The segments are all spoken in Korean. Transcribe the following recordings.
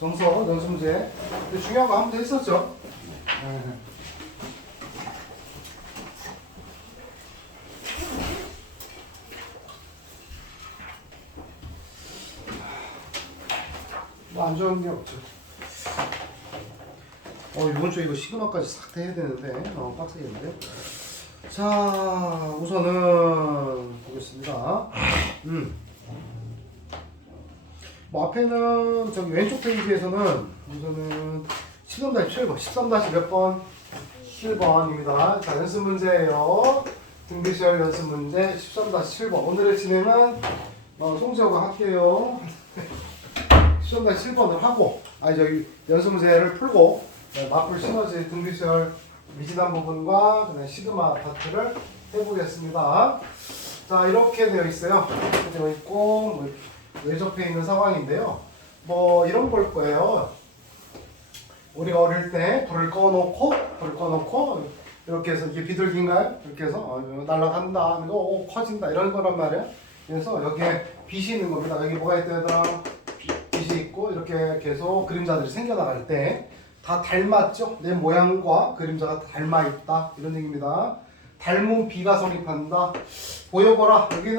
정석 연습 문제. 중요한 거 한 번 더 했었죠? 네. 뭐 안 좋은 게 없죠. 이번 주에 이거 시그마까지 싹 해야 되는데 빡세겠는데. 자, 우선은 보겠습니다. 뭐 앞에는 저기 왼쪽 페이지에서는 우선은 13-7번, 13-몇 번? 7번입니다. 자, 연습 문제예요. 등비시열 연습 문제 13-7번. 오늘의 진행은 송지호가 할게요. 13-7번을 하고, 저기 연습 문제를 풀고, 마플 시너지 등비시열 미진한 부분과 그다음에 시그마 파트를 해보겠습니다. 자, 이렇게 되어 있어요. 이렇게 되어 있고, 외접해 있는 상황인데요. 뭐 이런 걸 거예요. 우리가 어릴 때 불을 꺼놓고 이렇게 해서 이게 비둘기인가요? 이렇게 해서 날아간다, 이거 커진다 이런 거란 말이에요. 그래서 여기에 빛이 있는 겁니다. 여기 뭐가 있다 얘들아? 빛이 있고 이렇게 계속 그림자들이 생겨나갈 때 다 닮았죠? 내 모양과 그림자가 다 닮아있다 이런 얘기입니다. 닮은 B가 성립한다. 보여보라. 여기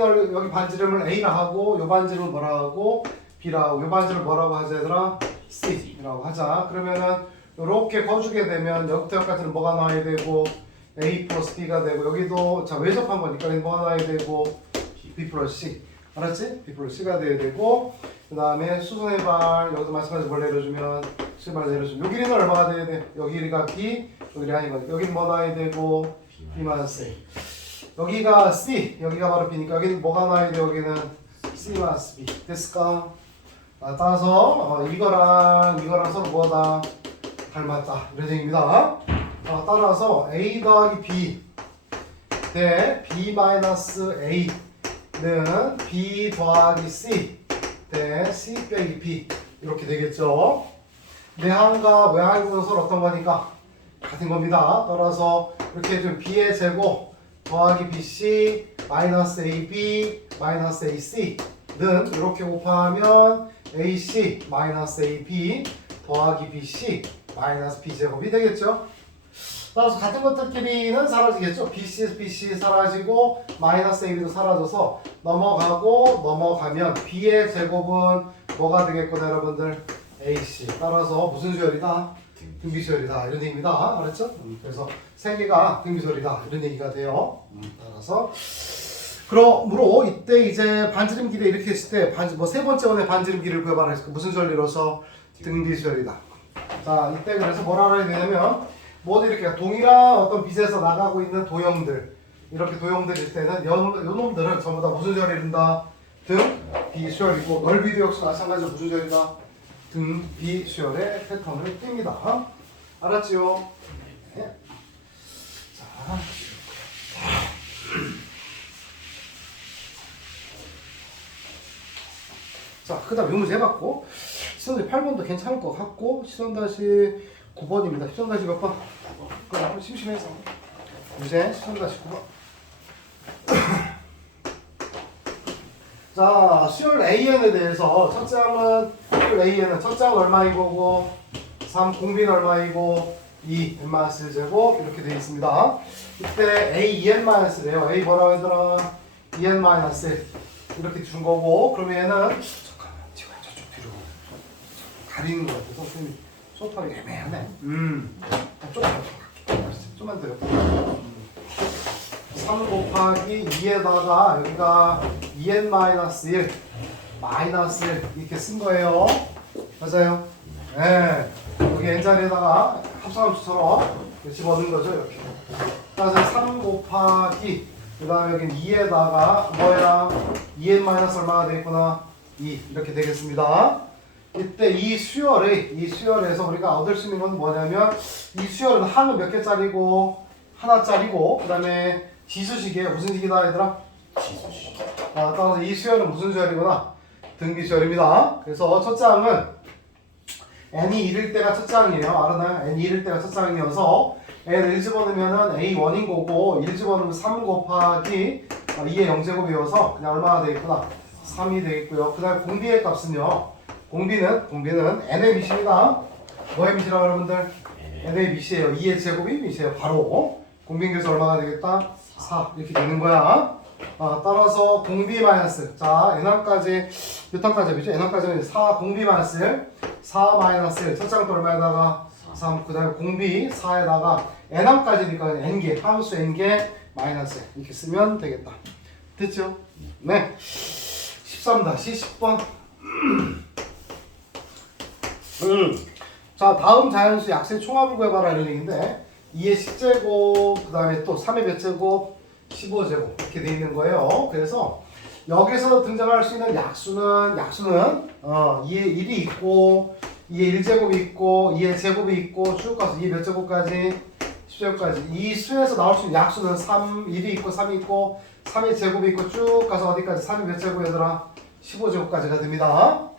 반지름을 A라 하고 요 반지름을 뭐라 하고 B라 하고 요 반지름을 뭐라고 하자 얘들아? C라고 하자. 그러면은 이렇게 거주게 되면 여기부터 여기까지는 뭐가 나와야 되고 A 플러스 B가 되고 여기도 자 외접한 거니까 뭐가 나와야 되고 B 플러스 C. 알았지? B 플러스 C가 돼야 되고 그 다음에 수선의 발 여기서 마찬가지로 뭘 내려주면 C발 내려주면 여기 길이는 얼마가 돼야 돼? 여기 길이가 B 여기 길이 아니거든. 여기는 뭐 나와야 되고 B-A. 여기가 C, 여기가 바로 B니까 여기는 뭐가 나와야 돼? 여기는 C-B. 됐을까? 따라서 이거랑 서로 뭐다? 닮았다. 이런 얘기입니다. 따라서 A 더하기 B 대 B-A는 B 더하기 C 대 C 빼기 B 이렇게 되겠죠. 내항과 외항은 서로 어떤 거니까? 같은 겁니다. 따라서 이렇게 좀 B의 제곱 더하기 BC 마이너스 AB 마이너스 AC는 이렇게 곱하면 AC 마이너스 AB 더하기 BC 마이너스 B제곱이 되겠죠. 따라서 같은 것들끼리는 사라지겠죠. BC 사라지고 마이너스 AB도 사라져서 넘어가면 B의 제곱은 뭐가 되겠구나 여러분들? AC. 따라서 무슨 수열이다? 등비수열이다 이런 얘기입니다. 알았죠? 그래서 세 개가 등비수열이다 이런 얘기가 돼요. 따라서 그러므로 이때 이제 반지름 길이 이렇게 했을 때 세 번째 원의 반지름 길이를 구해봐라 했을 때 무슨 수열이로서 등비수열이다. 자, 이때 그래서 뭐라 알아야 되냐면 모두 이렇게 동일한 어떤 빛에서 나가고 있는 도형들 이렇게 도형들일 때는 요 놈들은 전부 다 무슨 수열이다? 등비수열이고 넓이도 역시 마찬가지로 무슨 수열이다? 등비수열의 패턴을 띱니다. 알았지요? 네. 자, 그 다음 요 문제 해봤고 시선 8번도 괜찮을 것 같고 시선 다시 9번입니다. 시선 다시 몇 번? 그럼 심심해서 문제 시선 다시 9번. 자, 수열 AN에 대해서 첫 장은 수열 AN은 첫 장은 얼마이고 3 공비는 얼마이고 2 n-1 제곱 이렇게 되어 있습니다. 이때 A 2n-래요. A 뭐라고 하더라? 2n-1 이렇게 준 거고 그러면 얘는 잠깐만 제가 저쪽 뒤로 가리는 것 같아서 선생님이 소통이 애매하네. 좀만 더 옆으로 3 곱하기 2에다가 여기가 2n-1 마이너스 1 이렇게 쓴 거예요. 맞아요? 네. 여기 n자리에다가 합성함수처럼 집어넣은 거죠. 이렇게. 따라서 3 곱하기 그 다음에 여기 2에다가 뭐야? 2n- 얼마가 되겠구나? 2 이렇게 되겠습니다. 이때 이 수열에서 우리가 얻을 수 있는 건 뭐냐면 이 수열은 항은 몇 개짜리고 하나짜리고 그 다음에 지수식이에요. 무슨 식이다 얘들아? 지수식. 따라서 이 수열은 무슨 수열이구나? 등비수열입니다. 그래서 첫 장은 n이 1일 때가 첫 장이에요. 알았나요? n이 1일 때가 첫 장이어서 n을 1 집어넣으면 a1인 거고 1 집어넣으면 3 곱하기 2의 0제곱이어서 그냥 얼마나 되겠구나? 3이 되겠고요. 그 다음에 공비의 값은요. 공비는 n의 밑입니다. 뭐의 밑이라고 여러분들? n의 밑이에요. 2의 제곱이 밑이에요. 바로 공비인계수 얼마가 되겠다? 4 이렇게 되는 거야. 따라서 공비 마이너스 자 n항까지 몇 항까지 비죠? n항까지는 4 공비 마이너스 1 4 마이너스 1 첫째 항도 얼마에다가 3 그 다음에 공비 4에다가 n항까지니까 n개 함수 n개 마이너스 이렇게 쓰면 되겠다. 됐죠? 네 13-10번 자 다음 자연수 약수의 총합을 구해봐라 이런 얘기인데 2의 10제곱 그 다음에 또 3의 몇 제곱 15제곱 이렇게 돼 있는 거예요. 그래서 여기서 등장할 수 있는 약수는 2의 1이 있고 2의 1제곱이 있고 2의 제곱이 있고 쭉 가서 2의 몇 제곱까지 10제곱까지 이 수에서 나올 수 있는 약수는 3, 1이 있고 3이 있고 3의 제곱이 있고 쭉 가서 어디까지 3이 몇 제곱 얘들아 15제곱까지가 됩니다.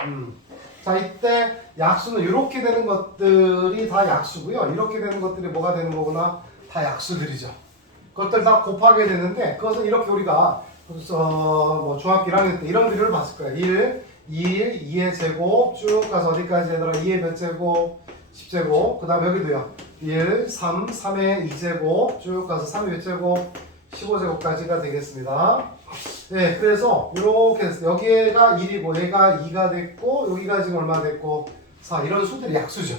자 이때 약수는 이렇게 되는 것들이 다 약수고요. 이렇게 되는 것들이 뭐가 되는 거구나 다 약수들이죠. 그것들 다 곱하게 되는데 그것은 이렇게 우리가 뭐 중학교 1학년 때 이런 비율을 봤을 거야. 1, 2의 제곱 쭉 가서 어디까지 얘들아 2의 몇 제곱 10제곱 그 다음 여기도요 1, 3, 3의 2제곱 쭉 가서 3의 몇 제곱 15제곱까지가 되겠습니다. 네, 그래서 이렇게 해서 여기가 1이고 얘가 2가 됐고 여기가 지금 얼마 됐고 4 이런 수들이 약수죠.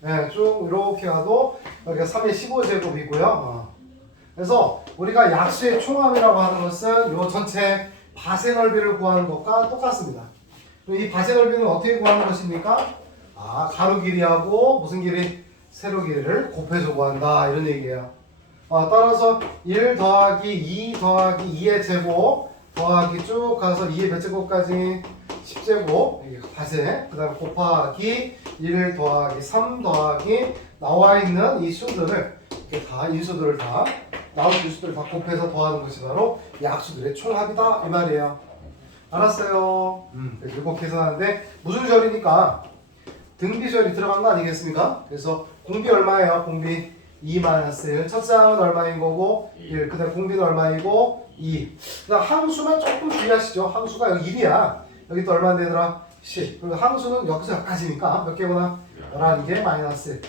네, 쭉 이렇게 가도 여기가 3의 15제곱이고요. 그래서 우리가 약수의 총합이라고 하는 것은 이 전체 밭의 넓이를 구하는 것과 똑같습니다. 이 밭의 넓이는 어떻게 구하는 것입니까? 가로 길이하고 무슨 길이? 세로 길이를 곱해서 구한다 이런 얘기예요. 따라서 1 더하기 2 더하기 2의 제곱 더하기 쭉 가서 2의 몇 제곱까지 10제곱 이게 밭에 그 다음에 곱하기 1 더하기 3 더하기 나와 있는 이 수들을 이렇게 다 인수들을 다 나온 수들을 다 곱해서 더하는 것이 바로 약수들의 총합이다 이 말이에요. 알았어요? 이렇게 계산하는데 무슨 절이니까 등비절이 들어간 거 아니겠습니까? 그래서 공비 얼마예요? 공비 2-1 첫째 항은 얼마인 거고 1 그 다음 공비는 얼마이고 2 그다음 항수만 조금 주의하시죠. 항수가 여기 1이야. 여기 또 얼마 되더라? 10 그리고 항수는 여기서 여기까지니까 몇 개구나? 11개 마이너스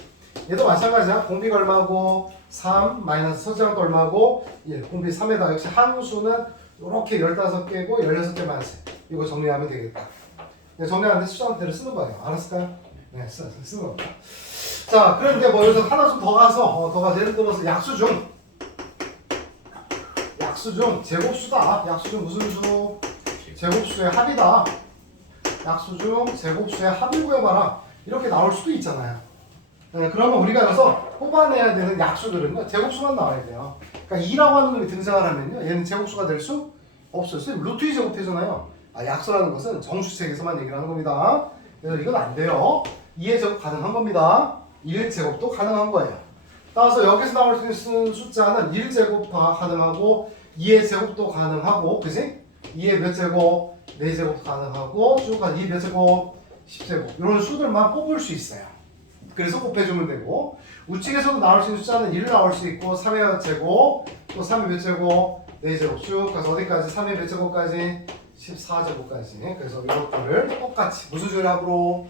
1 얘도 마찬가지야. 공비가 얼마고 3 마이너스 첫째 항도 얼마고 1 공비 3에다 역시 항수는 이렇게 15개고 16개 마이너스 이거 정리하면 되겠다. 네, 정리하는데 수정대로 쓰는 거예요. 알았을까요? 네, 쓰는 겁니다. 자, 그런데 뭐 여기서 하나 좀 더 가서 예를 들어서 약수 중 제곱수다. 약수 중 무슨 수? 제곱수의 합이다. 약수 중 제곱수의 합을 구해봐라. 이렇게 나올 수도 있잖아요. 네, 그러면 우리가 여기서 뽑아내야 되는 약수들은요 제곱수만 나와야 돼요. 그러니까 2라고 하는 놈이 등장을 하면요 얘는 제곱수가 될 수 없어요. 선생님 루트 2 제곱되잖아요. 약수라는 것은 정수책에서만 얘기를 하는 겁니다. 그래서 이건 안 돼요. 2의 제곱 가능한 겁니다. 1제곱도 가능한 거예요. 따라서 여기서 나올 수 있는 숫자는 1제곱 다 가능하고 2의 제곱도 가능하고 그지? 2의 몇 제곱? 4제곱도 가능하고 쭉 한 2 몇 제곱? 10제곱 이런 수들만 뽑을 수 있어요. 그래서 곱해주면 되고 우측에서도 나올 수 있는 숫자는 1 나올 수 있고 3의 제곱 또 3의 몇 제곱? 4제곱 쭉 가서 어디까지? 3의 몇 제곱까지? 14제곱까지 그래서 이것들을 똑같이 무슨 절합으로?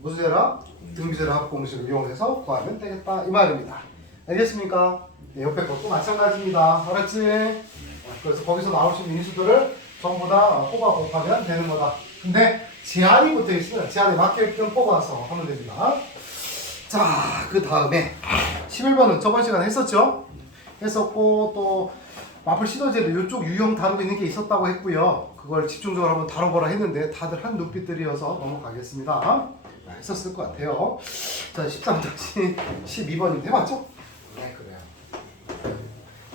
무슨 절합? 등비절합 공식을 이용해서 구하면 되겠다 이 말입니다. 알겠습니까? 네, 옆에 것도 마찬가지입니다. 알았지? 그래서 거기서 나올 수 있는 인수들을 전부 다 뽑아 곱하면 되는 거다. 근데 제한이 붙어 있으면 제한에 맞게끔 뽑아서 하면 됩니다. 자, 그 다음에 11번은 저번 시간에 했었죠? 했었고 또 마플 시너지를 이쪽 유형 다루고 있는 게 있었다고 했고요. 그걸 집중적으로 한번 다뤄보라 했는데 다들 한 눈빛들이어서 넘어가겠습니다. 했었을 것 같아요. 자, 13-12번인데 해봤죠? 네, 그래요.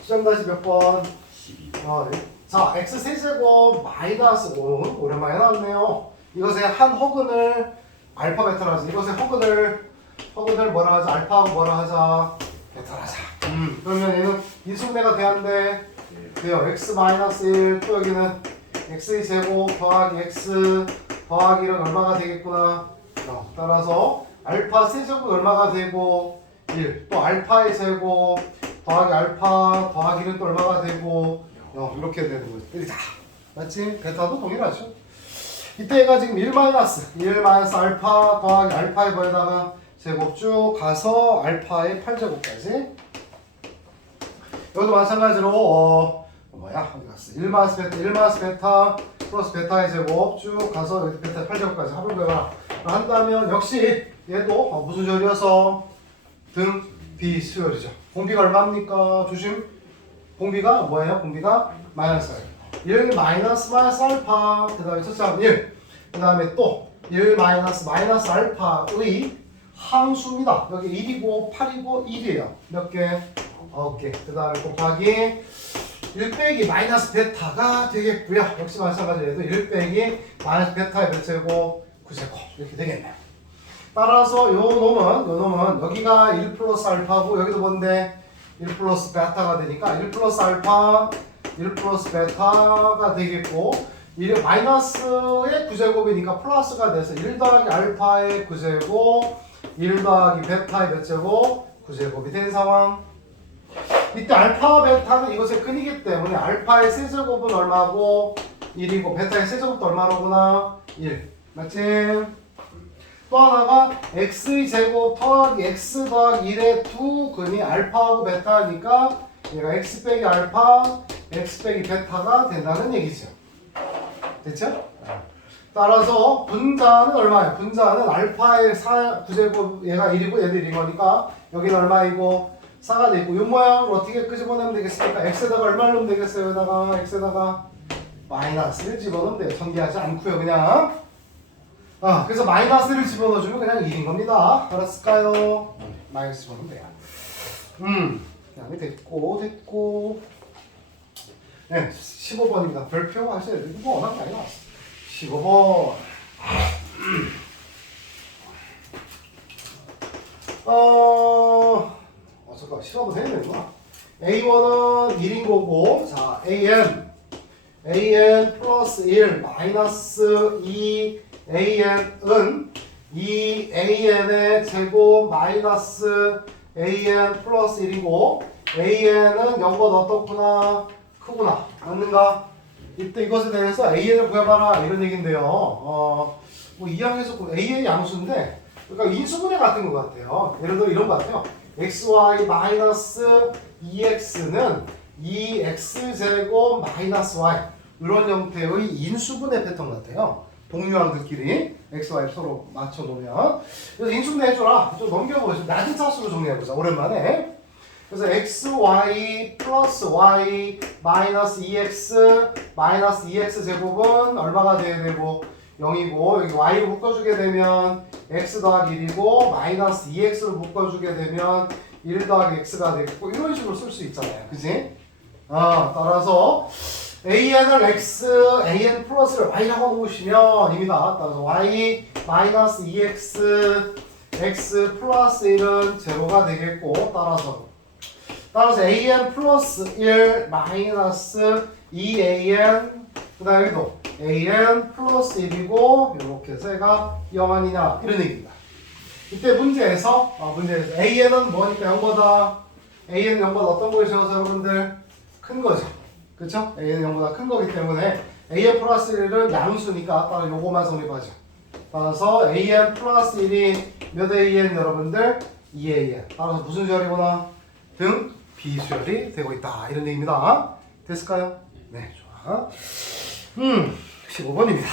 13- 몇 번? 12번. 자, x 세제곱 마이너스 5 오랜만에 나왔네요. 이것의 한 허근을 알파 베타라 하자. 이것의 허근을 뭐라 하자? 알파하고 뭐라 하자? 베타라 하자. 그러면 얘는 이승대가 돼야한데 돼요. x-1 또 여기는 x의 제곱 더하기 x 더하기 1은 얼마가 되겠구나. 따라서 알파 세제곱은 얼마가 되고 1. 또 알파의 제곱 더하기 알파 더하기 1은 또 얼마가 되고 이렇게 되는 거죠. 다 맞지? 베타도 동일하죠. 이때가 지금 1 마이너스 알파 더하기 알파의 거에다가 제곱 쭉 가서 알파의 8제곱까지. 여기도 마찬가지로 어디 갔어? 1 마이너스 베타 플러스 베타의 제곱 쭉 가서 여기 베타 8제곱까지 합을 구해라 한다면 역시 얘도 무슨 절이어서 등 비수열이죠. 공비가 얼마입니까? 조심. 공비가 뭐예요? 공비가 마이너스 1 마이너스 알파 그 다음에 첫째 항 1. 그 다음에 또 1 마이너스 알파의 함수입니다. 여기 1이고 8이고 1이에요. 몇 개? 9개. 그 다음에 곱하기 1 빼기 마이너스 베타가 되겠고요. 역시 마찬가지로 해도 1 빼기 마이너스 베타의 몇 제곱? 9제곱 이렇게 되겠네요. 따라서 요 놈은 여기가 1 플러스 알파고 여기도 뭔데? 1 플러스 베타가 되니까 1 플러스 알파 1 플러스 베타가 되겠고 마이너스의 9제곱이니까 플러스가 돼서 1 더하기 알파의 9제곱 1 더하기 베타의 몇 제곱? 9제곱이 된 상황. 이때 알파와 베타는 이것의 근이기 때문에 알파의 세제곱은 얼마고 1이고 베타의 세제곱도 얼마로구나 1 맞지? 또 하나가 x의 제곱 더하기 x 더하기 1의 두 근이 알파하고 베타니까 얘가 x 빼기 알파 x 빼기 베타가 된다는 얘기죠. 됐죠? 따라서 분자는 얼마예요? 분자는 알파의 9제곱 얘가 1이고 얘도 1인 거니까 여기는 얼마이고 4가 되고 이 모양을 어떻게 끄집어내면 되겠습니까? x에다가 얼마를 넣으면 되겠어요? 여기다가 x에다가 마이너스를 집어넣으면 돼요. 전개하지 않고요. 그냥 그래서 마이너스를 집어넣어주면 그냥 1인 겁니다. 알았을까요? 마이너스 집어넣으면 돼요. 그 다음에 됐고 네, 15번입니다. 별표 하셔야 돼요. 이거 워낙 많이 나왔어. 15번. 잠깐 15번 해야 되는구나. A1은 1인 거고, 자, AN 플러스 1 마이너스 2 AN은 2AN의 제곱 마이너스 AN 플러스 1이고, AN은 0보다 어떻구나? 크구나. 맞는가? 이때 이것에 대해서 AN을 구해봐라 이런 얘기인데요. 뭐 2항에서 AN이 양수인데 그러니까 인수분해 같은 것 같아요. 예를 들어 이런 것 같아요. xy 마이너스 2x는 2x제곱 마이너스 y 이런 형태의 인수분해 패턴 같아요. 동류항들끼리 xy 서로 맞춰놓으면 그래서 인수분해 해줘라. 좀 넘겨보죠. 낮은 차수로 정리해보자. 오랜만에. 그래서 xy 플러스 y 마이너스 2x 마이너스 2x 제곱은 얼마가 돼야 되고 0이고 여기 y로 묶어주게 되면 x 더하기 1이고 마이너스 2x로 묶어주게 되면 1 더하기 x가 되겠고 이런 식으로 쓸 수 있잖아요. 그지? 따라서 an을 x, an 플러스를 y라고 놓으시면 입니다. 따라서 y 마이너스 2x x 플러스 1은 제로가 되겠고 따라서 an 플러스 1 마이너스 2an 그 다음에 여기도 an 플러스 1이고 이렇게 해서 얘가 0 아니냐 이런 얘기입니다. 이때 문제에서 an은 뭐니까 0보다 an은 0보다 어떤 거에 적어서 여러분들 큰 거죠. 그쵸? an은 0보다 큰 거기 때문에 an 플러스 1은 양수니까 따라 요거만 성립하죠. 따라서 an 플러스 1이 몇 an 여러분들? 2an 따라서 무슨 수열이구나? 등 비수열이 되고 있다 이런 얘기입니다. 됐을까요? 네, 좋아. 15번입니다.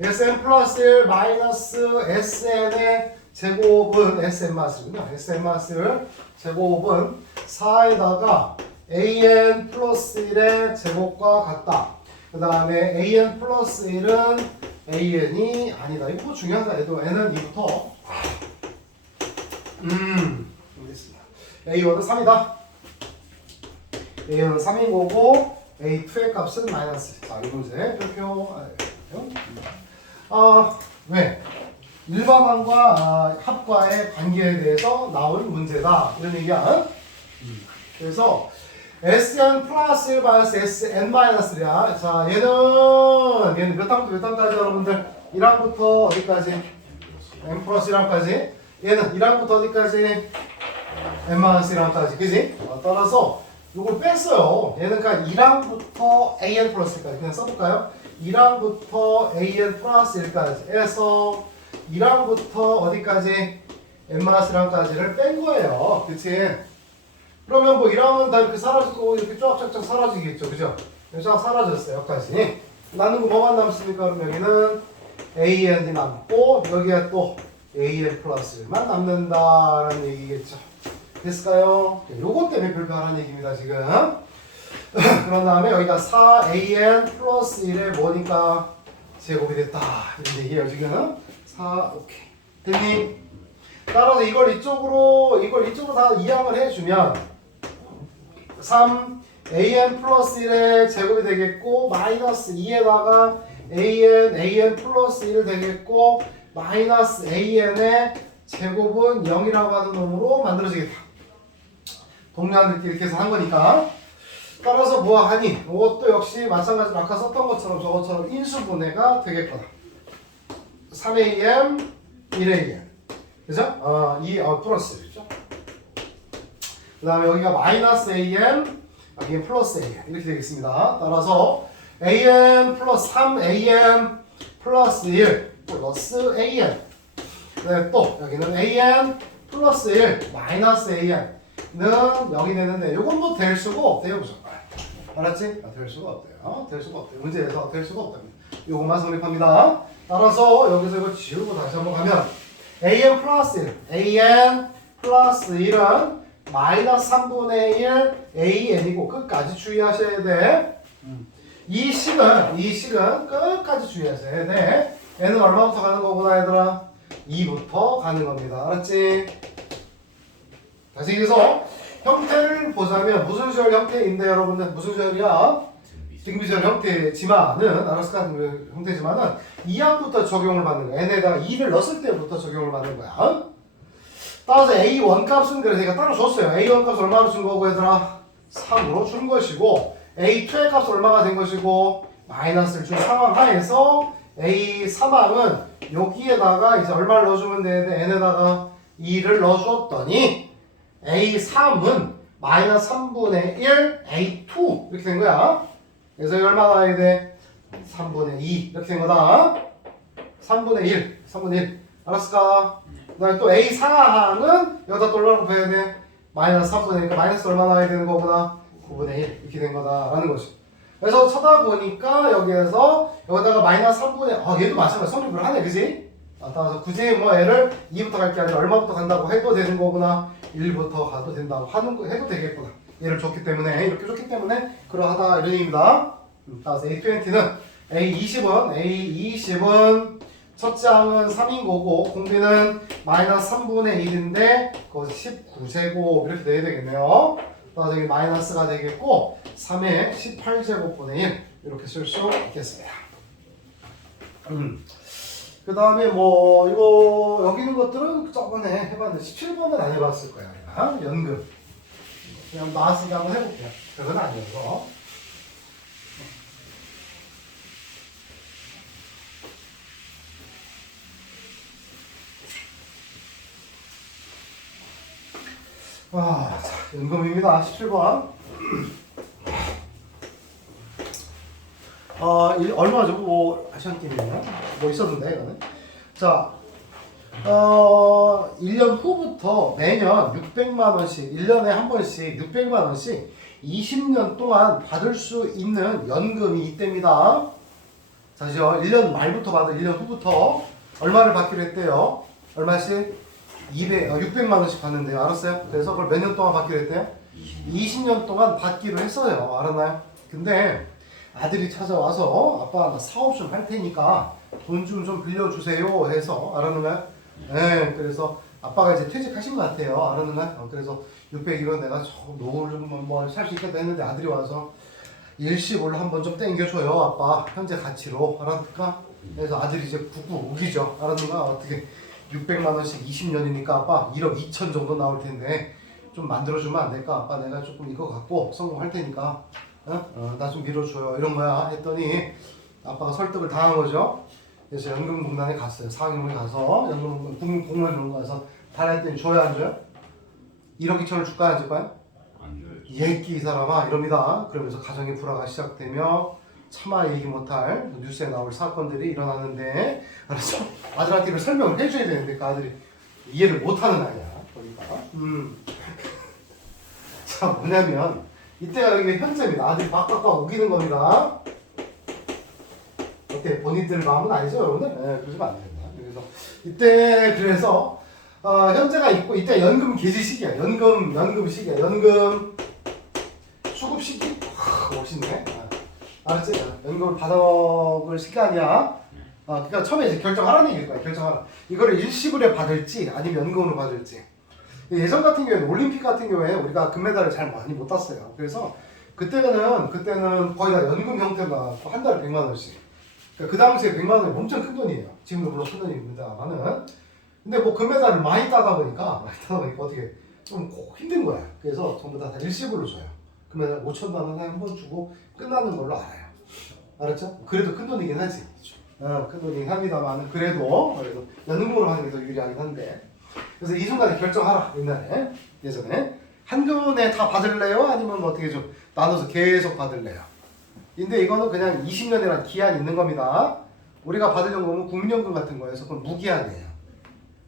Sn 플러스 1 마이너스 Sn의 제곱은 Sn 마스군요. Sn 마스 제곱은 4에다가 An 플러스 1의 제곱과 같다. 그 다음에 An 플러스 1은 An이 아니다. 이거 중요하다. 얘도 N은 2부터 알겠습니다. A1은 3이다. A1은 3인 거고 A2의 값은 마이너스. 자, 이 문제 별표. 왜? 일반항과 합과의 관계에 대해서 나온 문제다. 이런 얘기야. 그래서 Sn 플러스 1 마이너스 Sn 마이너스 1이야. 자, 얘는 몇 항부터 몇 항까지 여러분들? 1항부터 어디까지? n 플러스 1항까지. 얘는 1항부터 어디까지? n 마이너스 1항까지. 그지? 따라서 요걸 뺐어요. 얘는 그러니까 2랑부터 an 플러스까지 그냥 써볼까요? 2랑부터 an 플러스 1까지 해서 2랑부터 어디까지 n-1까지를 뺀 거예요. 그치? 그러면 뭐 1항은 다 이렇게 사라지고 이렇게 쫙쫙쫙 사라지겠죠. 그죠? 쫙 사라졌어요. 여기까지. 남는 거 뭐만 남습니까? 그럼 여기는 an이 남고 여기에 또 an 플러스만 남는다라는 얘기겠죠. 됐을까요? 요것 때문에 별표하라는 얘기입니다. 지금. 그런 다음에 여기가 4an 플러스 1에 뭐니까 제곱이 됐다. 이런 얘기예요. 지금. 4 오케이. 됐니? 따라서 이걸 이쪽으로 다 이항을 해주면 3an 플러스 1의 제곱이 되겠고 마이너스 2에다가 an 플러스 1 되겠고 마이너스 an의 제곱은 0이라고 하는 놈으로 만들어지겠다. 동료한들끼리 이렇게 해서 한 거니까. 따라서 뭐하니? 이것도 역시 마찬가지로 아까 썼던 것처럼 저것처럼 인수분해가 되겠구나. 3am, 1am. 그죠? 플러스 1이죠. 그 다음에 여기가 마이너스 am, 여기 플러스 am. 이렇게 되겠습니다. 따라서 am 플러스 3am 플러스 1 플러스 am. 네, 또 여기는 am 플러스 1 마이너스 am는 0이 되는데 요건 뭐 될 수가 없대요. 그죠? 알았지? 될 수가 없대요. 될 수가 없대요. 문제에서 될 수가 없답니다. 요것만 성립합니다. 따라서 여기서 이거 지우고 다시 한번 가면 an 플러스 1, an 플러스 1은 마이너스 3분의 1 an이고 끝까지 주의하셔야 돼. 이 식은 끝까지 주의하셔야 돼. n은 얼마부터 가는 거구나 얘들아? 2부터 가는 겁니다. 알았지? 다시 얘기해서 형태를 보자면 무슨 시절 형태인데 여러분들 무슨 시절이야? 등비절 형태지만은 알았을까? 형태지만은 2항부터 적용을 받는 거야. n에다가 2를 넣었을 때부터 적용을 받는 거야. 따라서 a1 값은 그래 제가 따로 줬어요. a1 값 얼마로 준 거고 얘들아? 3으로 준 것이고 a2의 값 얼마가 된 것이고 마이너스를 준 상황 하에서 a3항은 여기에다가 이제 얼마를 넣어주면 되는데 n에다가 2를 넣어주었더니 a3은 마이너스 3분의 1 a2 이렇게 된 거야. 그래서 이거 얼마 나와야 돼? 3분의 2 이렇게 된 거다. 3분의 1 알았을까? 그 다음에 또 a4항은 여기다 또 얼마나 곱해야 돼? 마이너스 3분의 1이니까 마이너스 얼마 나와야 되는 거구나? 9분의 1 이렇게 된 거다라는 거지. 그래서 쳐다보니까 여기에서 여기다가 마이너스 3분의 얘도 마찬가지로 성립을 하네. 그지? 따라서 굳이 뭐 얘를 2부터 갈 게 아니라 얼마부터 간다고 해도 되는 거구나. 1부터 가도 된다고 해도 되겠구나. 얘를 줬기 때문에 이렇게 줬기 때문에 그러하다 이런 얘기입니다. 따라서 A20는 A20은 첫째 항은 3인 거고 공비는 마이너스 3분의 1인데 그것이 19제곱 이렇게 돼야 되겠네요. 따라서 여기 마이너스가 되겠고 3의 18제곱분의 1 이렇게 쓸 수 있겠습니다. 그 다음에 뭐 이거 여기 있는 것들은 저번에 해봤는데 17번은 안 해봤을 거야. 연금 그냥 나왔으니까 한번 해볼게요. 그건 아니어서 자, 연금입니다. 17번 얼마 전에 뭐 아시안 게임이냐? 뭐 있었는데 이거는 자 1년 후부터 매년 600만 원씩 1년에 한 번씩 600만 원씩 20년 동안 받을 수 있는 연금이 이때입니다. 다시요. 1년 말부터 받아 1년 후부터 얼마를 받기로 했대요? 얼마씩? 600만 원씩 받는데요. 알았어요? 그래서 그걸 몇 년 동안 받기로 했대요? 20년 동안 받기로 했어요. 알았나요? 근데 아들이 찾아와서 아빠 나 사업 좀 할 테니까 돈 좀 빌려주세요 해서 알았는가요? 네, 그래서 아빠가 이제 퇴직하신 것 같아요. 알았는가요? 그래서 600이면 내가 노후를 뭐 살 수 있겠다 했는데 아들이 와서 일시불로 한번 좀 땡겨줘요 아빠 현재 가치로 알았을까? 그래서 아들이 이제 구구 우기죠. 알았는가? 어떻게 600만 원씩 20년이니까 아빠 1억 2천 정도 나올 텐데 좀 만들어주면 안 될까? 아빠 내가 조금 이거 갖고 성공할 테니까 나 좀 밀어줘요 이런 거야 했더니 아빠가 설득을 당한 거죠. 그래서 연금공단에 갔어요. 상임을 가서 국민공무원 이런 거 가서 달랬더니 줘야 안 줘요? 1억 2천을 줄까요 안 줄까요? 안 줘요. 예끼 이 사람아 이럽니다. 그러면서 가정의 불화가 시작되며 차마 얘기 못할 뉴스에 나올 사건들이 일어나는데, 알았죠? 아들한테 이걸 설명을 해줘야 되는데 그 아들이 이해를 못하는 아이야. 그러니까 자, 뭐냐면 이때가 이게 현재입니다. 아들이 박박박 우기는 겁니다. 어때? 본인들 마음은 아니죠, 여러분들? 네, 그러시면 안 됩니다. 그래서 이때 그래서 현재가 있고 이때 연금 개시 시기야. 연금 시기야. 연금 수급 시기. 멋있네. 알았지? 연금을 받아먹을 시간이야. 그러니까 처음에 이제 결정하라는 얘기일 거야. 결정하라. 이거를 일시불에 받을지 아니면 연금으로 받을지. 예전 같은 경우에는 올림픽 같은 경우에 우리가 금메달을 잘 많이 못 땄어요. 그래서 그때는 거의 다 연금 형태로 나왔고 한 달에 100만 원씩. 그러니까 그 당시에 100만 원이 엄청 큰 돈이에요. 지금도 물론 큰 돈입니다만은. 근데 뭐 금메달을 많이 따다 보니까 어떻게 좀 힘든 거야. 그래서 전부 다 일시불로 줘요. 금메달 5천만 원에 한 번 주고 끝나는 걸로 알아요. 알았죠? 그래도 큰 돈이긴 하지. 큰 돈이긴 합니다만은 그래도 연금으로 하는 게 더 유리하긴 한데. 그래서 이 순간에 결정하라. 예전에 한꺼번에 다 받을래요? 아니면 뭐 어떻게 좀 나눠서 계속 받을래요? 근데 이거는 그냥 20년이라는 기한이 있는 겁니다. 우리가 받을 연금은 국민연금 같은 거여서 그건 무기한이에요.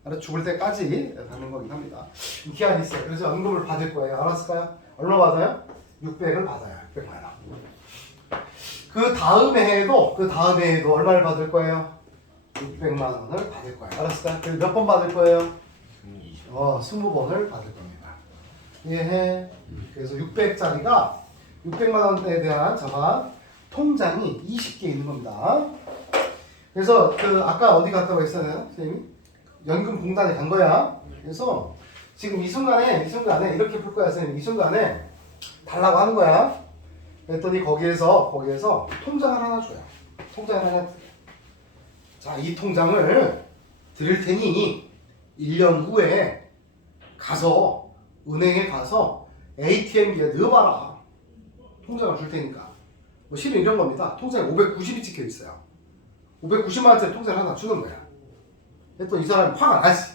알아? 죽을 때까지 받는 거긴 합니다. 기한이 있어요. 그래서 연금을 받을 거예요. 알았을까요? 얼마 받아요? 600을 받아요. 600만 원. 그 다음에 해도 얼마를 받을 거예요? 600만 원을 받을 거예요. 알았을까요? 그래서 몇 번 받을 거예요? 20번을 받을 겁니다. 이해해? 그래서 600짜리가 600만 원에 대한 통장이 20개 있는 겁니다. 그래서 아까 어디 갔다고 했었나요, 선생님이? 연금공단에 간 거야. 그래서 지금 이 순간에 이렇게 풀 거야, 선생님. 이 순간에 달라고 하는 거야. 그랬더니 거기에서 통장을 하나 줘요. 통장을 하나. 자, 이 통장을 드릴 테니 1년 후에 은행에 가서 ATM기에 넣어봐라. 통장을 줄 테니까. 뭐 실은 이런 겁니다. 통장에 590이 찍혀 있어요. 590만 원짜리 통장을 하나 주는 거야. 그랬더니 이 사람이 화가 나지.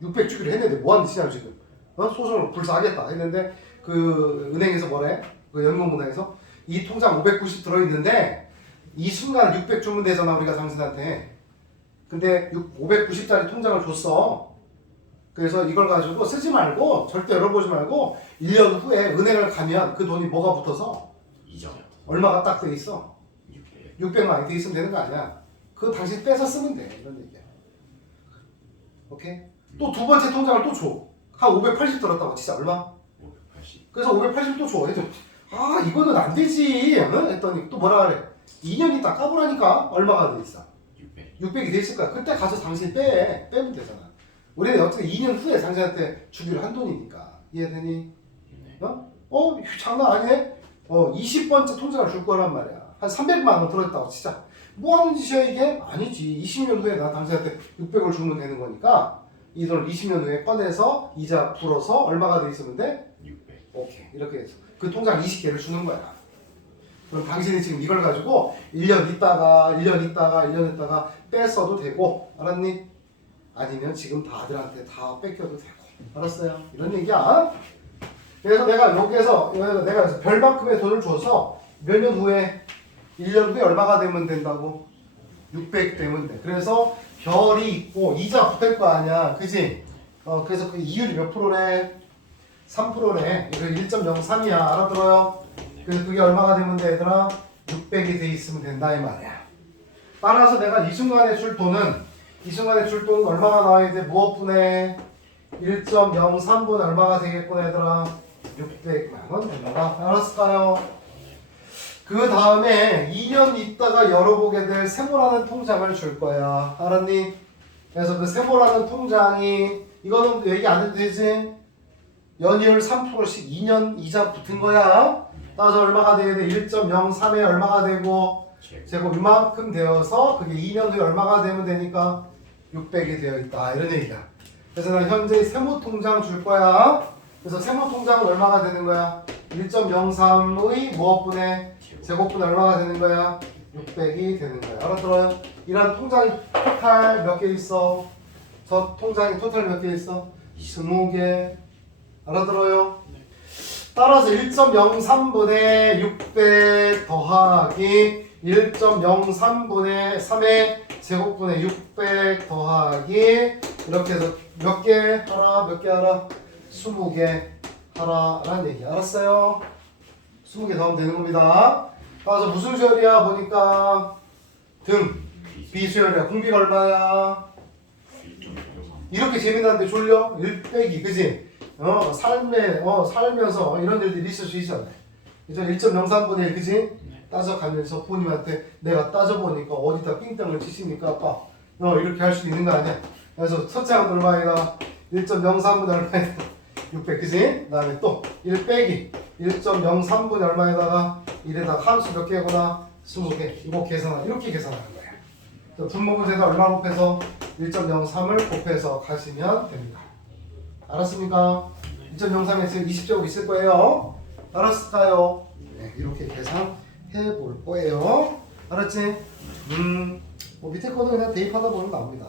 600 주기로 했는데 뭐 하는 짓이냐 지금. 소송을 불사하겠다 했는데 그 은행에서 뭐래? 그 연금은행에서 이 통장 590 들어있는데 이 순간 600 주면 되잖아 우리가 당신한테. 근데 590짜리 통장을 줬어. 그래서 이걸 가지고 쓰지 말고 절대 열어보지 말고 1년 후에 은행을 가면 그 돈이 뭐가 붙어서 이자 얼마가 딱 돼 있어? 600만 원이 돼 있으면 되는 거 아니야. 그거 당신 빼서 쓰면 돼. 이런 얘기야. 오케이? 또 두 번째 통장을 또 줘. 한 580 들었다고. 진짜 얼마? 580. 그래서 580 또 줘. 했더니 이거는 안 되지. 했더니 또 뭐라 그래? 2년 있다 까보라니까 얼마가 돼 있어? 600이 돼 있을 거야. 그때 가서 당신이 빼면 되잖아. 우리는 어떻게 2년 후에 당신한테 주기로 한 돈이니까. 이해되니? 장난 아니네? 20번째 통장을 줄 거란 말이야. 한 300만 원 들어있다고. 진짜 뭐 하는 짓이야 이게? 아니지. 20년 후에 나 당신한테 600을 주면 되는 거니까 이 돈을 20년 후에 꺼내서 이자 풀어서 얼마가 돼 있으면 돼? 600. 오케이. 이렇게 해서 그 통장 20개를 주는 거야. 그럼 당신이 지금 이걸 가지고 1년 있다가 뺐어도 되고. 알았니? 아니면 지금 다 아들한테 다 뺏겨도 되고. 알았어요? 이런 얘기야. 그래서 내가 여기서 별만큼의 돈을 줘서 몇 년 후에 1년 후에 얼마가 되면 된다고? 600 되면 돼. 그래서 별이 있고 이자 붙을 거 아니야. 그지? 그래서 그 이율이 몇 프로래? 3%래. 이거 1.03이야. 알아들어요? 그래서 그게 얼마가 되면 돼, 얘들아? 600이 돼 있으면 된다 이 말이야. 따라서 내가 이 순간에 줄 돈은 얼마가 나와야 돼? 무엇분의 1.03분 얼마가 되겠구나 얘들아? 600만 원 된다. 알았을까요? 그 다음에 2년 있다가 열어보게 될 세모라는 통장을 줄 거야. 알았니? 그래서 그 세모라는 통장이 이거는 얘기 안 해도 되지? 연이율 3%씩 2년 이자 붙은 거야. 따라서 얼마가 돼야 돼? 1.03에 얼마가 되고 제곱 이만큼 되어서 그게 2년 후에 얼마가 되면 되니까 600이 되어 있다. 이런 얘기야. 그래서 난 현재 세모통장 줄 거야. 그래서 세모통장은 얼마가 되는 거야? 1.03의 무엇분의 제곱분의 얼마가 되는 거야? 600이 되는 거야. 알아들어요? 이런 통장이 토탈 몇 개 있어? 저 통장이 토탈 몇 개 있어? 20개. 알아들어요? 따라서 1.03분의 600 더하기 1.03분의 3의 제곱분의 600 더하기 이렇게 해서 몇 개 하라 몇 개 하라 20개 하라라는 얘기 알았어요? 20개 더하면 되는 겁니다. 따라서 무슨 수열이야 보니까 등 비수열이야. 공비가 얼마야? 이렇게 재미난데 졸려? 1 빼기 그지? 살면서 이런 일들이 있을 수 있잖아요. 이제 1.03분의 1 그지? 따져가면서 부모님한테 내가 따져보니까 어디다 삥땅을 치시니까 아빠 이렇게 할 수 있는 거 아니야? 그래서 첫째 항 얼마에다 1.03분의 얼마에다 600 그지? 그 다음에 또 1 빼기 1.03분의 얼마에다가 1에다가 함수 몇 개구나? 20개. 이거 계산하 이렇게 계산하는 거예요. 분모분에다 얼마 곱해서 1.03을 곱해서 가시면 됩니다. 알았습니까? 2.03에서 20제곱 있을 거예요. 알았을까요? 네, 이렇게 계산해 볼 거예요. 알았지? 뭐 밑에 거는 그냥 대입하다 보면 나옵니다.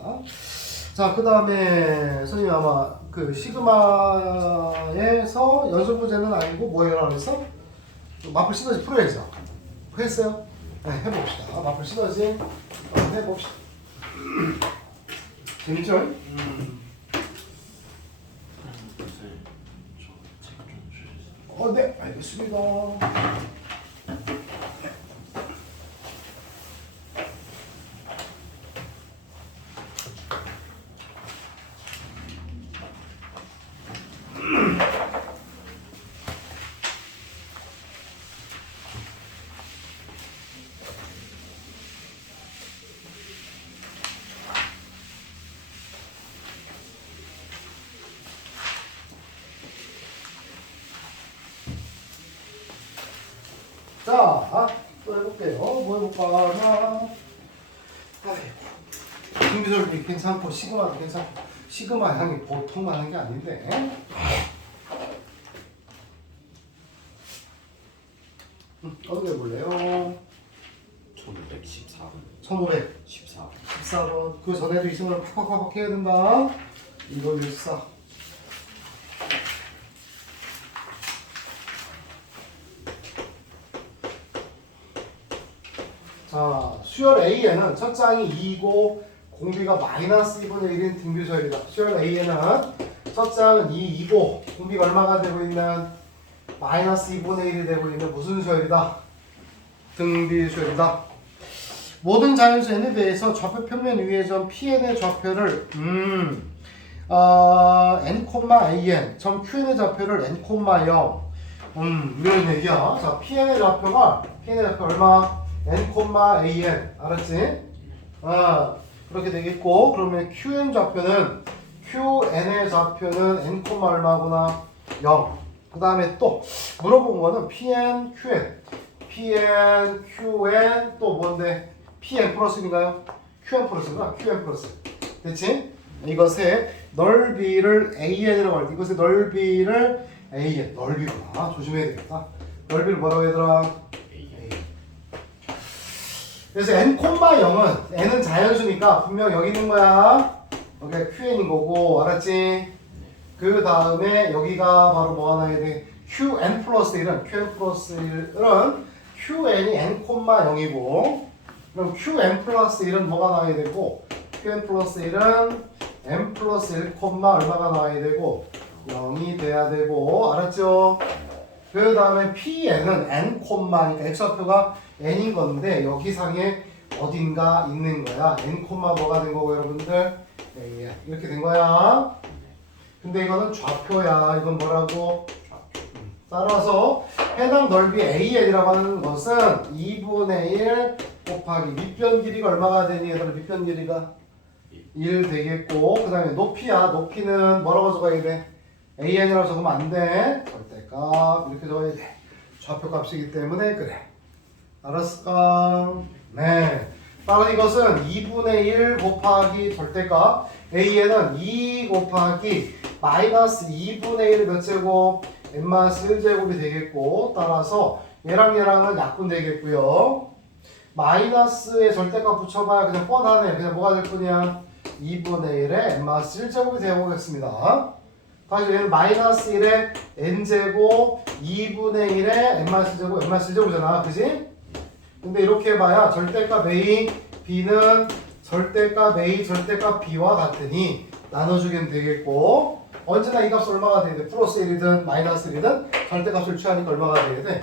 자, 그 다음에 선생님 아마 그 시그마에서 연속 문제는 아니고 뭐예요? 그래서 마플 시너지 풀어야죠. 했어요? 네, 해봅시다. 마플 시너지 해봅시다. 재밌죠? 네, 알겠습니다. 자, 또 해볼게요. 뭐 해볼까? 등비설도 괜찮고 시그마도 괜찮고 시그마 향이 보통 많은 게 아닌데 어떻게 해볼래요? 1514번 1514번 그 전에도 있으면 팍팍팍 해야 된다. 이거 14 자, 수열 A에는 첫 장이 2고 공비가 마이너스 2분의 1인 등비수열이다. 수열 A에는 첫 장은 2고 공비가 얼마가 되고 있는 마이너스 2분의 1이 되고 있는 무슨 수열이다? 등비수열이다. 모든 자연수 n에 대해서 좌표 평면 위의 점 Pn의 좌표를 n,an 점 Qn의 좌표를 n,0 이런 얘기야. 자, Pn의 좌표 얼마? n,an 알았지? 그렇게 되겠고 그러면 qn 좌표는 qn의 좌표는 n, 얼마구나? 0. 그 다음에 또 물어본 거는 pn, qn 또 뭔데? pn 플러스인가요? qn 플러스인가? qn 플러스 됐지? 이것의 넓이를 an이라고 할 때 이것의 넓이를 an 넓이구나 조심해야 되겠다. 넓이를 뭐라고 하더라? 그래서 n,0은 n은 자연수니까 분명 여기 있는 거야. 여기가 qn인 거고 알았지? 그 다음에 여기가 바로 뭐가 나와야 돼? qn 플러스 1은 qn이 n,0이고 그럼 qn 플러스 1은 뭐가 나와야 되고 qn 플러스 1은 n 플러스 1, 얼마가 나와야 되고 0이 돼야 되고 알았죠? 그 다음에 pn은 n, 그러니까 x좌표가 n인 건데 여기 상에 어딘가 있는 거야. n, 뭐가 된 거고 여러분들? a 이렇게 된 거야. 근데 이거는 좌표야. 이건 뭐라고? 따라서 해당 넓이 an이라고 하는 것은 2분의 1 곱하기 밑변 길이가 얼마가 되니? 얘들아 밑변 길이가 1 되겠고 그 다음에 높이야. 높이는 뭐라고 적어야 돼? an이라고 적으면 안 돼. 절대값 이렇게 적어야 돼. 좌표값이기 때문에 그래. 알았을까? 네. 따라 이것은 2분의 1 곱하기 절대값 a에는 2 곱하기 마이너스 2분의 1 몇 제곱? n-1제곱이 되겠고 따라서 얘랑은 약분 되겠고요. 마이너스에 절대값 붙여봐야 그냥 뻔하네. 그냥 뭐가 될 뿐이야? 2분의 1에 n-1제곱이 되어보겠습니다. 다시 얘는 마이너스 1에 n제곱 2분의 1에 n-제곱 n-제곱이잖아. 그지? 근데 이렇게 해봐야 절대값 a, b는 절대값 a, 절대값 b와 같으니 나눠주기는 되겠고 언제나 이 값은 얼마가 돼야 돼? 플러스 1이든 마이너스 1이든 절대값을 취하니까 얼마가 돼야 돼?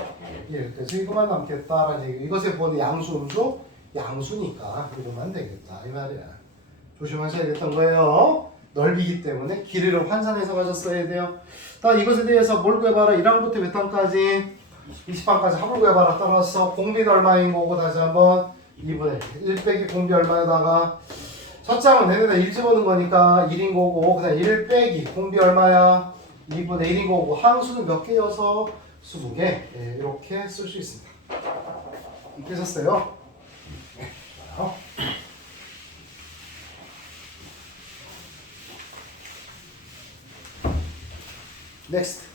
1. 그래서 이거만 남겠다라는 얘기. 이것에 보는 양수, 음수, 양수니까 이거만 되겠다 이 말이야. 조심하셔야겠던 거예요. 넓이기 때문에 길이를 환산해서 가졌어야 돼요. 자, 이것에 대해서 뭘 구해봐라. 1항부터 몇 항까지? 20항까지 합을 구해봐라. 따라서 공비는 얼마인 거고 다시 한번 2분의 1 빼기 공비 얼마에다가 첫 장은 내내다 1 집어넣은 거니까 1인 거고 그다음 1 빼기 공비 얼마야? 2분의 1인 거고 항수는 몇 개여서 20개. 네, 이렇게 쓸 수 있습니다. 이렇게 썼어요. 네. 넥스트.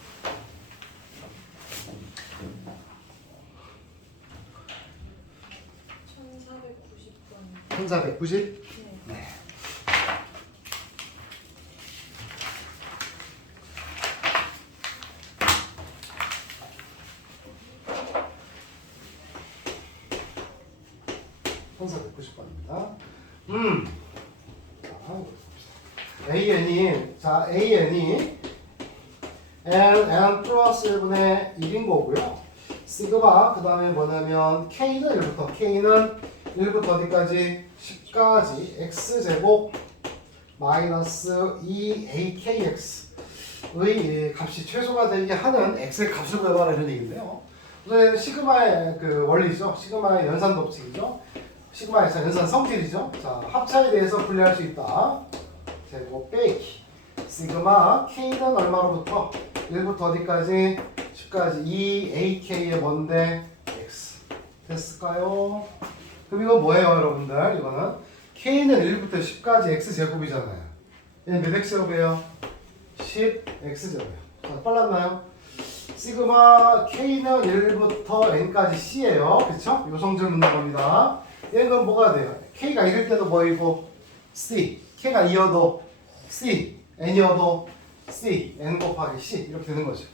1490번. 1490? 네. 네. AN이 n 플러스 1분의 1인 거고요. 시그마 그 다음에 뭐냐면 K는 1부터 어디까지? 10까지 x제곱 마이너스 2akx의 값이 최소가 되게 하는 x의 값을 구해봐라 이런 얘기인데요. 우선 시그마의 그 원리죠. 시그마의 연산 법칙이죠. 시그마에서 연산 성질이죠. 자, 합차에 대해서 분리할 수 있다. 제곱 빼기 시그마 K는 얼마로부터 1부터 어디까지? 10까지 2ak의 뭔데? x 됐을까요? 그럼 이건 뭐예요 여러분들? 이거는 K는 1부터 10까지 x제곱이잖아요. 얘는 몇 x제곱이에요? 10x제곱이에요. 자, 빨랐나요? 시그마 K는 1부터 n까지 c예요. 그쵸? 요 성질 묻는 겁니다. 얘는 뭐가 돼요? K가 1일 때도 뭐이고 c K가 2여도 c n이어도 c n 곱하기 c 이렇게 되는 거죠.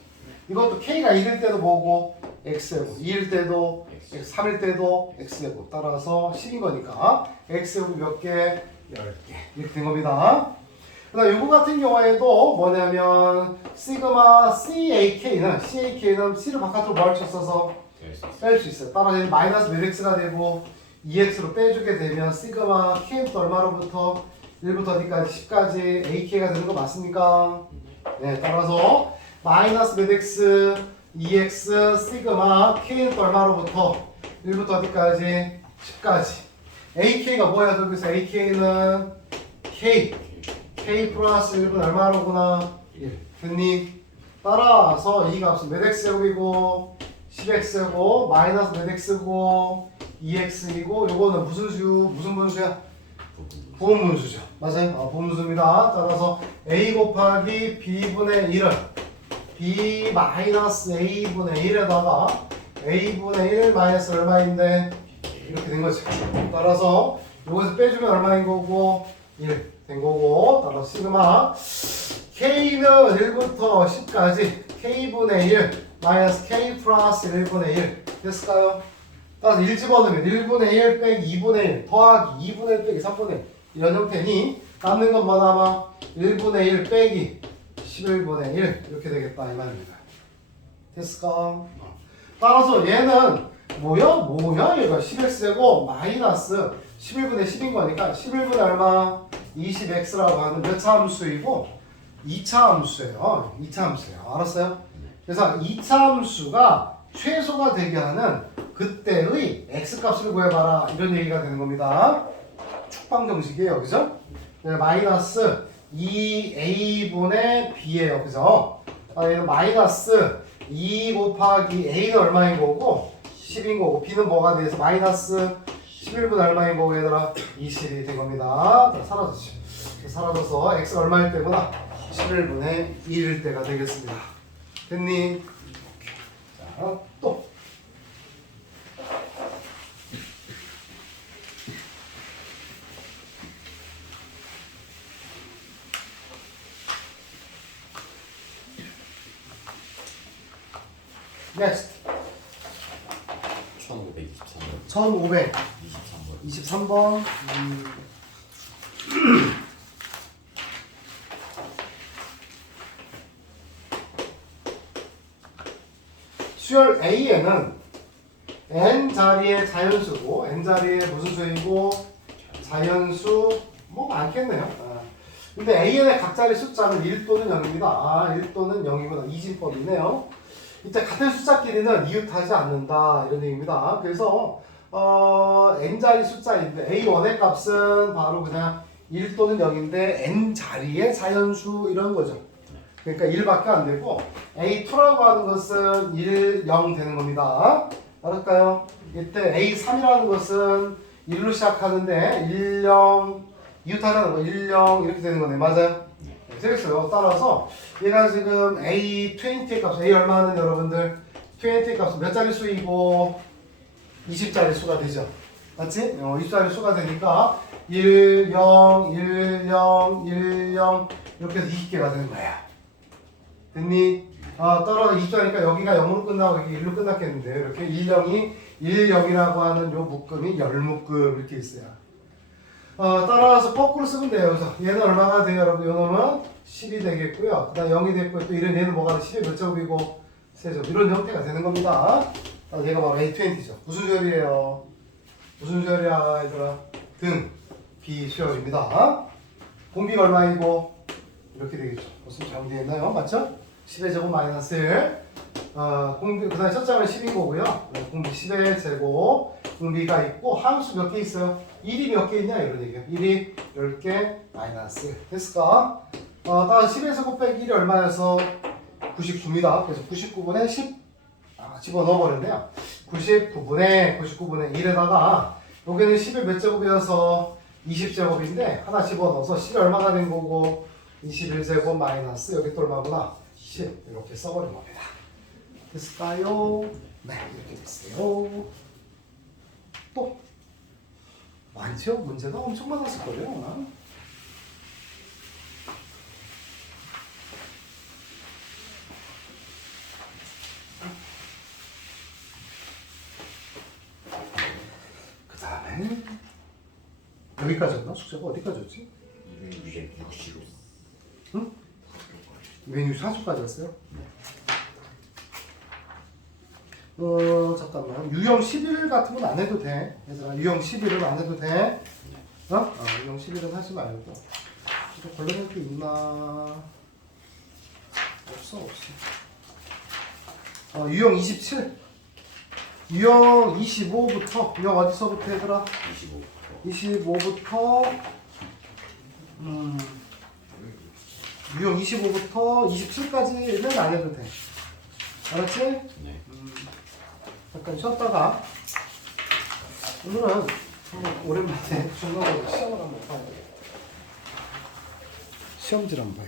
이것도 K가 1일 때도 뭐고 x제곱 2일 때도 x 3일 때도 x제곱 따라서 10인 거니까 x제곱이 몇 개? 10개 이렇게 된 겁니다. 그 다음 요거 같은 경우에도 뭐냐면 시그마 CAK는 C를 바깥으로 뭐할 수 있어서 뺄 수 있어요. 따라서 마이너스 몇 x가 되고 2x로 빼주게 되면 시그마 K부터 얼마로부터 1부터 어디까지 10까지 AK가 되는 거 맞습니까? 네, 따라서 마이너스 몇 x 2x 시그마 K는 얼마로부터 1부터 어디까지 10까지 AK가 뭐야? 여기서 AK는 K 플러스 1분 얼마로구나? 1 됐니? 따라서 이 값은 몇 x제곱이고 10x제곱 마이너스 몇 x고 2x이고 요거는 무슨 수? 무슨 분수야? 부분분수죠. 맞아요? 부분분수입니다. 따라서 a 곱하기 b분의 1을 b 마이너스 a분의 1에다가 a분의 1 마이너스 얼마인데 이렇게 된 거죠. 따라서 요것을 빼주면 얼마인 거고 1 된 거고 따라서 시그마 k는 1부터 10까지 k분의 1 마이너스 k 플러스 1분의 1 됐을까요? 따라서 1 집어넣으면 1분의 1 빼기 2분의 1 더하기 2분의 1 빼기 3분의 1 이런 형태니 남는 건 뭐 남아? 1분의 1 빼기 11분의 1 이렇게 되겠다 이 말입니다. 됐을까? 따라서 얘는 뭐야 얘가 10x제곱 마이너스 11분의 10인 거니까 11분의 얼마? 20x라고 하는 몇 차 함수이고 2차 함수예요. 2차 함수예요. 알았어요? 그래서 2차 함수가 최소가 되게 하는 그때의 x값을 구해봐라 이런 얘기가 되는 겁니다. 축방 정식이에요. 그죠? 네, 마이너스 2a분의 b예요. 그죠? 얘는 마이너스 2 곱하기 a는 얼마인 거고 10인 거고 b는 뭐가 돼서 마이너스 11분의 얼마인 거고 얘들아 20이 된 겁니다. 사라졌죠. 사라져서 x가 얼마일 때구나 11분의 1일 때가 되겠습니다. 됐니? 자, 또 next 1523번 1523번 23번 수열 A에는 n 자리의 자연수고 n 자리의 무슨 수이고 자연수 뭐 많겠네요. 근데 AN의 각 자리 숫자는 1 또는 0입니다. 1 또는 0이구나. 이진법이네요. 이때 같은 숫자끼리는 이웃하지 않는다 이런 얘기입니다. 그래서 n 자리 숫자인데 A1의 값은 바로 그냥 1 또는 0인데 n 자리의 자연수 이런 거죠. 그러니까 1밖에 안 되고 A2라고 하는 것은 1, 0 되는 겁니다. 알았까요? 이때 A3이라는 것은 1로 시작하는데 1, 0 이웃하자는 거 1, 0 이렇게 되는 거네. 맞아요? 되겠어요. 따라서 얘가 지금 A20의 값, A 얼마는 여러분들 20의 값은 몇 자리 수이고 20자리 수가 되죠. 맞지? 20자리 수가 되니까 1, 0, 1, 0, 1, 0 이렇게 해서 20개가 되는 거야. 됐니? 따라 20자니까 여기가 0으로 끝나고 여기 1로 끝났겠는데 이렇게 1, 0이 1, 0이라고 하는 요 묶음이 열묶음 이렇게 있어요. 따라서 거꾸로 쓰면 돼요. 그래서 얘는 얼마가 돼요, 여러분? 요 놈은 10이 되겠고요. 그 다음 0이 됐고요. 또 이런 얘는 뭐가 돼? 10의 몇 제곱이고 세제곱 이런 형태가 되는 겁니다. 얘가 바로 A20죠. 무슨 수열이에요? 무슨 수열이야, 얘들아? 등 B 수열입니다. 공비가 얼마이고 이렇게 되겠죠. 무슨 잘못되어 있나요? 맞죠? 10의 제곱 마이너스 1. 공비, 그 다음에 첫 장은 10인 거고요. 공비 10의 제곱. 공비가 있고, 함수 몇 개 있어요? 1이 몇 개 있냐? 이런 얘기예요. 1이 10개 마이너스. 됐을까? 따라서 10의 제곱 빼기 1이 얼마여서 99입니다. 그래서 99분의 10. 집어넣어 버렸네요. 99분의 1에다가, 여기는 10의 몇 제곱이어서 20제곱인데, 하나 집어넣어서 10이 얼마가 된 거고, 21제곱 마이너스, 여기 또 얼마구나? 10 이렇게 써버린 겁니다. 됐을까요? 네, 이렇게 됐어요. 또 많죠? 문제가 엄청 많았을 거예요. 그 다음에 여기까지였나? 숙제가 어디까지였지? 265 응? 264초까지였어요? 잠깐만. 유형 11 같은 건 안 해도 돼. 얘들아, 유형 11은 안 해도 돼. 유형 11은 하지 말고. 또 걸러낼 게 있나? 없어. 유형 27. 유형 25부터, 유형 어디서부터 얘들아? 25부터, 유형 25부터 27까지는 안 해도 돼. 알았지? 네. 잠깐 쉬었다가 오늘은 한번 오랜만에 중간고사 시험을 한번 봐야 돼. 시험지를 한번 봐야